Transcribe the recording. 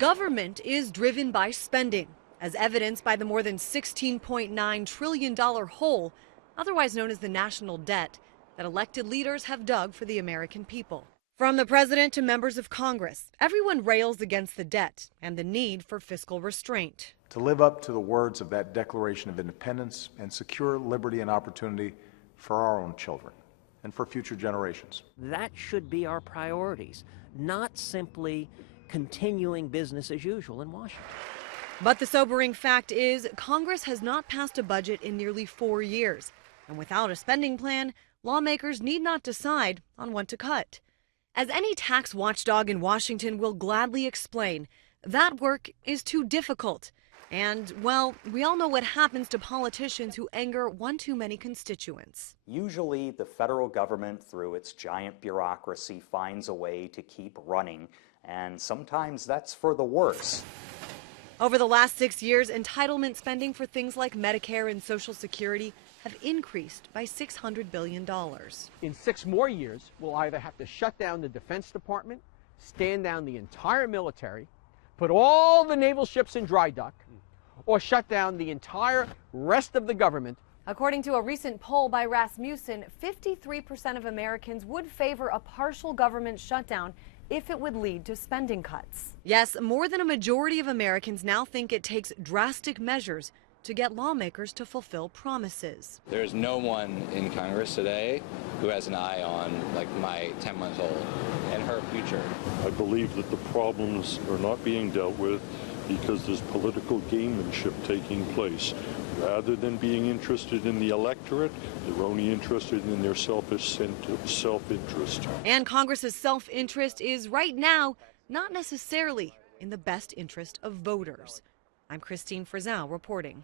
Government is driven by spending, as evidenced by the more than $16.9 trillion hole, otherwise known as the national debt, that elected leaders have dug for the American people. From the president to members of Congress, everyone rails against the debt and the need for fiscal restraint. To live up to the words of that Declaration of Independence and secure liberty and opportunity for our own children and for future generations. That should be our priorities, not simply continuing business as usual in Washington. But the sobering fact is, Congress has not passed a budget in nearly 4 years. And without a spending plan, lawmakers need not decide on what to cut. As any tax watchdog in Washington will gladly explain, that work is too difficult. And, well, we all know what happens to politicians who anger one too many constituents. Usually, the federal government, through its giant bureaucracy, finds a way to keep running, and sometimes that's for the worse. Over the last 6 years, entitlement spending for things like Medicare and Social Security have increased by $600 billion. In 6 more years, we'll either have to shut down the Defense Department, stand down the entire military, put all the naval ships in dry dock, or shut down the entire rest of the government. According to a recent poll by Rasmussen, 53% of Americans would favor a partial government shutdown if it would lead to spending cuts. Yes, more than a majority of Americans now think it takes drastic measures to get lawmakers to fulfill promises. There's no one in Congress today who has an eye on, like, my 10-month-old and her future. I believe that the problems are not being dealt with because there's political gamemanship taking place. Rather than being interested in the electorate, they're only interested in their selfish self-interest. And Congress's self-interest is right now not necessarily in the best interest of voters. I'm Christine Frizzell reporting.